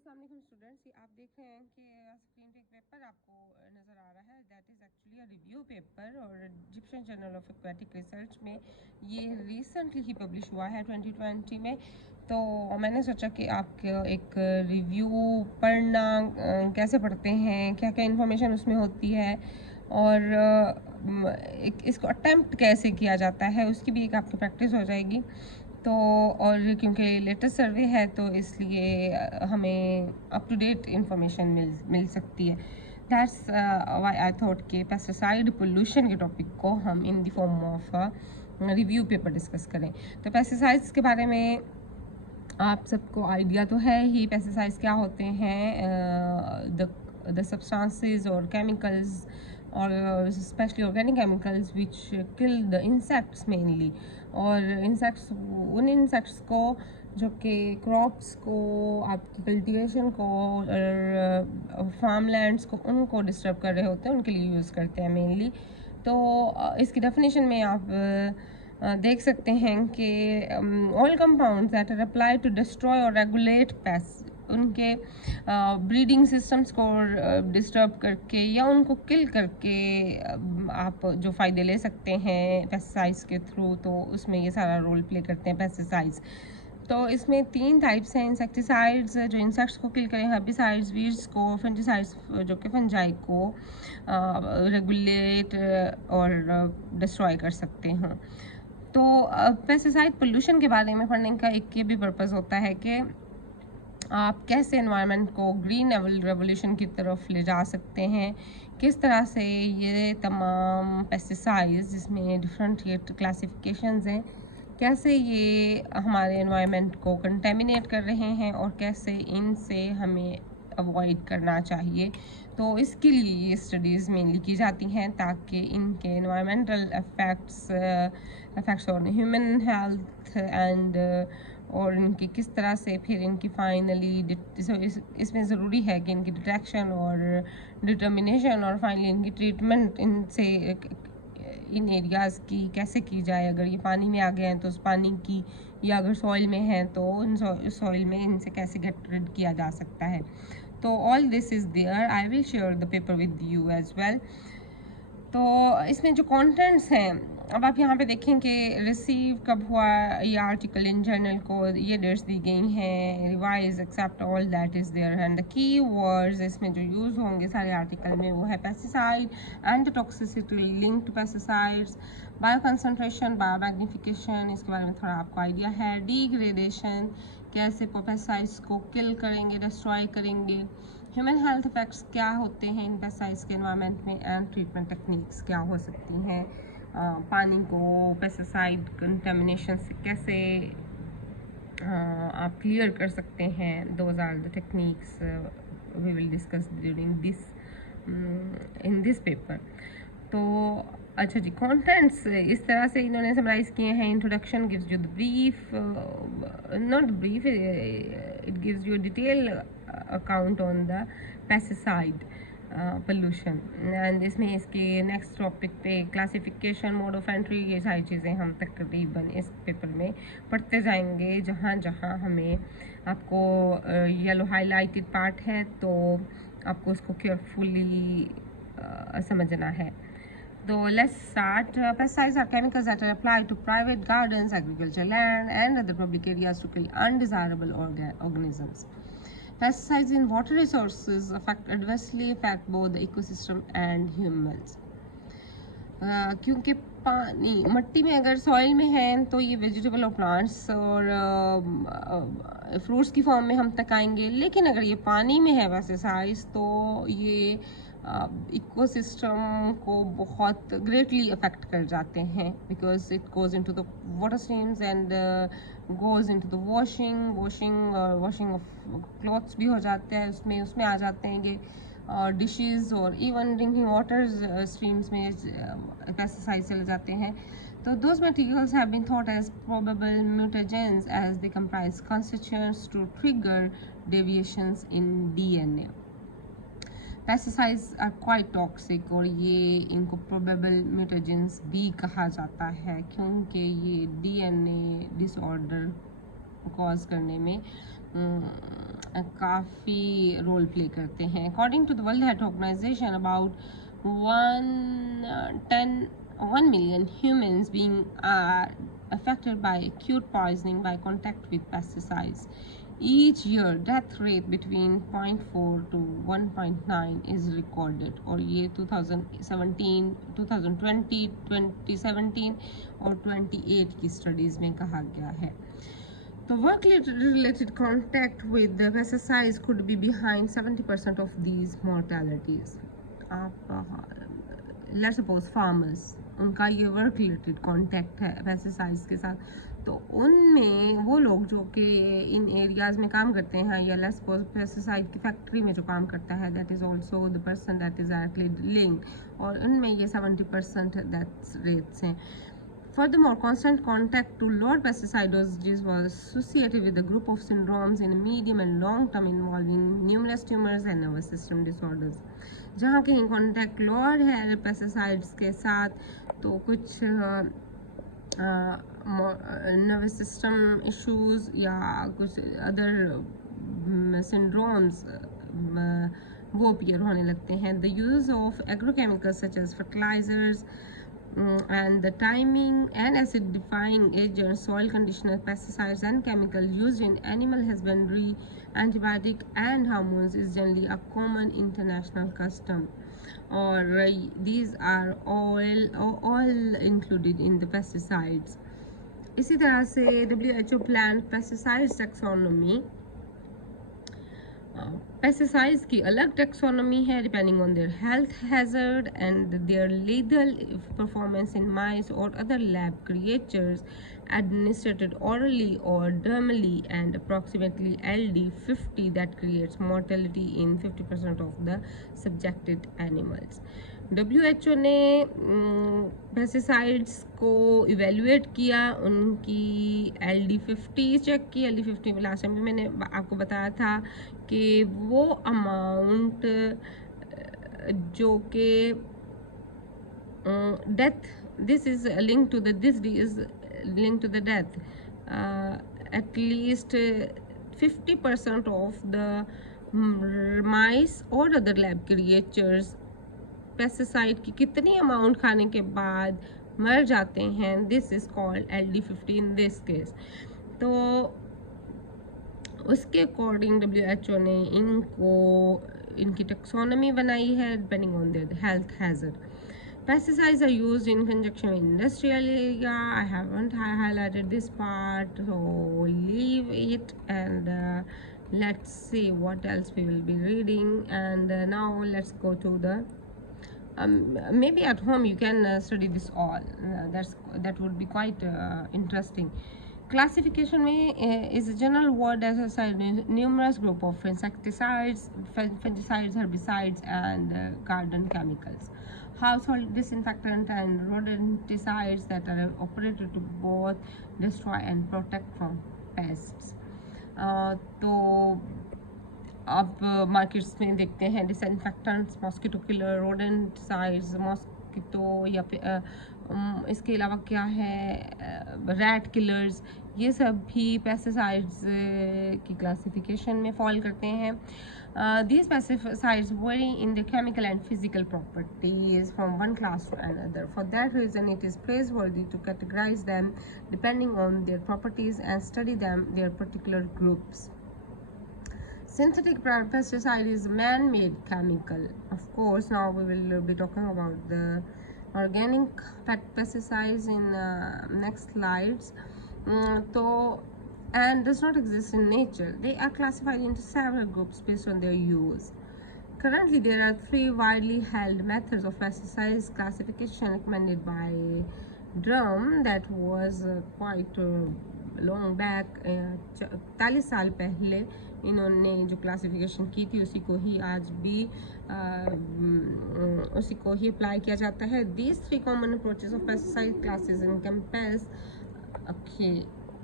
अस्सलाम वालेकुम स्टूडेंट्स, ये आप देख रहे हैं कि स्क्रीन पे एक पेपर आपको नज़र आ रहा है। That is actually a review paper और Egyptian journal of aquatic research में ये रिसेंटली ही पब्लिश हुआ है 2020 में। तो मैंने सोचा कि आपको एक रिव्यू पढ़ना कैसे पढ़ते हैं, क्या क्या इन्फॉर्मेशन उसमें होती है और इसको अटेम्प्ट कैसे किया जाता है उसकी भी एक आपकी प्रैक्टिस हो जाएगी। तो और क्योंकि लेटेस्ट सर्वे है तो इसलिए हमें अप टू डेट इंफॉर्मेशन मिल सकती है। दैट्स व्हाई आई थॉट कि पेस्टिसाइड पोल्यूशन के टॉपिक को हम in the form of review paper discuss करें। तो पेस्टिसाइड्स के बारे में आप सबको आइडिया तो है ही, पेस्टिसाइड्स क्या होते हैं, द सब्सटेंसेस और केमिकल्स और specially organic chemicals which kill the insects mainly. और इंसेक्ट्स, उन इंसेक्ट्स को जो कि क्रॉप्स को, आपकी कल्टीवेशन को और फार्म लैंड्स को, उनको डिस्टर्ब कर रहे होते हैं, उनके लिए यूज़ करते हैं मेनली। तो इसकी डेफिनेशन में आप देख सकते हैं कि all compounds that are apply to destroy और रेगुलेट पेस्ट, उनके ब्रीडिंग सिस्टम्स को डिस्टर्ब करके या उनको किल करके आप जो फ़ायदे ले सकते हैं पेस्टिसाइड्स के थ्रू, तो उसमें ये सारा रोल प्ले करते हैं पेस्टिसाइड्स। तो इसमें 3 टाइप्स हैं इंसेक्टिसाइड्स जो इंसेक्ट्स को किल करें, हर्बिसाइड्स वीड्स को, फंजीसाइड्स जो कि फंजाई को रेगुलेट और डिस्ट्रॉय कर सकते हैं। तो पेस्टिसाइड पोल्यूशन के बारे में पढ़ने का एक ये भी पर्पज़ होता है कि आप कैसे एनवायरनमेंट को ग्रीन रेवोल्यूशन की तरफ ले जा सकते हैं, किस तरह से ये तमाम पेस्टिसाइड्स जिसमें डिफरेंट ये क्लासिफिकेशंस हैं, कैसे ये हमारे एनवायरनमेंट को कंटेमिनेट कर रहे हैं और कैसे इनसे हमें अवॉइड करना चाहिए। तो इसके लिए ये स्टडीज़ मेनली की जाती हैं ताकि इनके environmental effects on human health and और इनकी किस तरह से फिर इनकी फाइनली इसमें ज़रूरी है कि इनकी डिटेक्शन और डिटर्मिनेशन और फाइनली इनकी ट्रीटमेंट इनसे इन एरियाज़ की कैसे की जाए। अगर ये पानी में आ गए हैं तो उस पानी की, या अगर सॉइल में हैं तो उन सॉइल में इनसे कैसे गेट रिड किया जा सकता है। तो all this is there, I will share the paper with you as well. तो इसमें जो कंटेंट्स हैं, अब आप यहाँ पे देखें कि रिसीव कब हुआ ये आर्टिकल इन जर्नल को, ये डेट्स दी गई हैं, revise except all that is there and the key words इसमें जो यूज़ होंगे सारे आर्टिकल में वो है pesticide, anti toxicity linked to pesticides, bioconcentration, biomagnification, इसके बारे में थोड़ा आपको आइडिया है, डिग्रेडेशन, कैसे पेस्टिसाइड्स को किल करेंगे, डिस्ट्रॉय करेंगे, ह्यूमन हेल्थ इफेक्ट्स क्या होते हैं इन पेस्टिसाइड्स के एनवायरनमेंट में, एंड ट्रीटमेंट टेक्निक्स क्या हो सकती हैं, पानी को पेस्टिसाइड कंटेमिनेशन से कैसे आप क्लियर कर सकते हैं। Those are the techniques we will discuss during this in this paper. तो अच्छा जी, कंटेंट्स इस तरह से इन्होंने समराइज़ किए हैं। Introduction gives you the brief, not brief, it gives you detail account on the pesticide pollution and इसमें इसके नेक्स्ट टॉपिक पे क्लासिफिकेशन, मोड ऑफ एंट्री, ये सारी चीज़ें हम तकरीबन इस पेपर में पढ़ते जाएंगे। जहाँ जहाँ हमें आपको येलो हाईलाइटेड पार्ट है तो आपको उसको केयरफुली समझना है। So let's start. Pesticides are chemicals that are applied to private gardens, agricultural land, and other public areas to kill undesirable organisms. Pesticides in water resources adversely affect both the ecosystem and humans. क्योंकि पानी मिट्टी में अगर soil में है तो ये vegetable और प्लांट्स और फ्रूट्स की फॉर्म में हम तक आएंगे, लेकिन अगर ये पानी में है पेस्टिसाइड्स तो ये इकोसिस्टम को बहुत ग्रेटली अफेक्ट कर जाते हैं, because it goes into the water streams and goes into the washing of clothes भी हो जाते हैं, उसमें आ जाते हैं ये डिशेस और इवन ड्रिंकिंग वाटर स्ट्रीम्स में पेस्टिसाइड चले जाते हैं। तो those materials have been thought as probable mutagens as they comprise constituents to trigger deviations in DNA. Pesticides are quite toxic और ये इनको probable mutagens भी कहा जाता है क्योंकि ये DNA डिसऑर्डर कॉज करने में काफ़ी रोल प्ले करते हैं। According to the World Health Organization about 1 million humans being are affected by acute poisoning by contact with pesticides. Each year death rate between 0.4 to 1.9 is recorded। और ये 2017, 2020, 2017 और 28 की studies में कहा गया है। The work-related contact with the pesticides could be behind 70% of these mortalities. Let's suppose farmers, उनका ये work-related contact है pesticides के साथ, तो उनमें वो लोग जो कि इन एरियाज़ में काम करते हैं, या let's suppose pesticide की फैक्ट्री में जो काम करता है, that is also the person that is directly linked, और उनमें ये 70% death rates हैं। Furthermore, constant contact to lower pesticide dosages was associated with a group of syndromes in medium and long term involving numerous tumors and nervous system disorders। जहाँ कहीं contact lower है pesticides के साथ, तो कुछ nervous system issues या कुछ other syndromes वो appear होने लगते हैं। The use of agrochemicals such as fertilizers and the timing and acidifying agents, soil conditioner, pesticides and chemicals used in animal husbandry, antibiotic and hormones is generally a common international custom, or these are all included in the pesticides। इसी तरह से WHO planned pesticides taxonomy। Pesticides की अलग taxonomy है depending on their health hazard and their lethal performance in mice or other lab creatures administered orally or dermally, and approximately LD50 that creates mortality in 50% of the subjected animals। WHO ने pesticides को evaluate किया, उनकी LD50 check की। LD50 में last time भी मैंने आपको बताया था कि वो अमाउंट जो कि death, this is link to the death, at least 50% of the mice और अदर लैब क्रिएचर्स पेस्टिसाइड की कितनी अमाउंट खाने के बाद मर जाते हैं, this is called LD50 in this case. तो उसके अकॉर्डिंग WHO ने इनकी टेक्सोनॉमी बनाई है depending on their health hazard. Pesticides are used in conjunction with industrial area. I haven't highlighted this part, so leave it, and let's see what else we will be reading। And now let's go to the maybe at home you can study this all, that would be quite interesting। Classification में is a general word that has numerous group of insecticides, fungicides, herbicides and garden chemicals, household disinfectant and rodenticides that are operated to both destroy and protect from pests। तो आप markets में देखते हैं disinfectants, mosquito killer, rodenticides, mosquito, या इसके अलावा क्या है, रैट किलर्स, ये सब भी पेस्टिसाइड्स की क्लासिफिकेशन में फॉल करते हैं। These pesticides vary in their chemical and physical properties from one class to another. For that reason, it is praiseworthy to categorize them depending on their properties and study their particular groups। Synthetic pesticide is a man-made chemical. Of course, now we will be talking about the organic pesticides in next slides। And does not exist in nature. They are classified into several groups based on their use। Currently, there are 3 widely held methods of pesticides classification recommended by DRUM that was quite long back। 40 साल पहले इन्होंने जो classification की थी उसी को ही आज भी अप्लाई किया जाता है। These 3 common approaches of pesticide classes encompass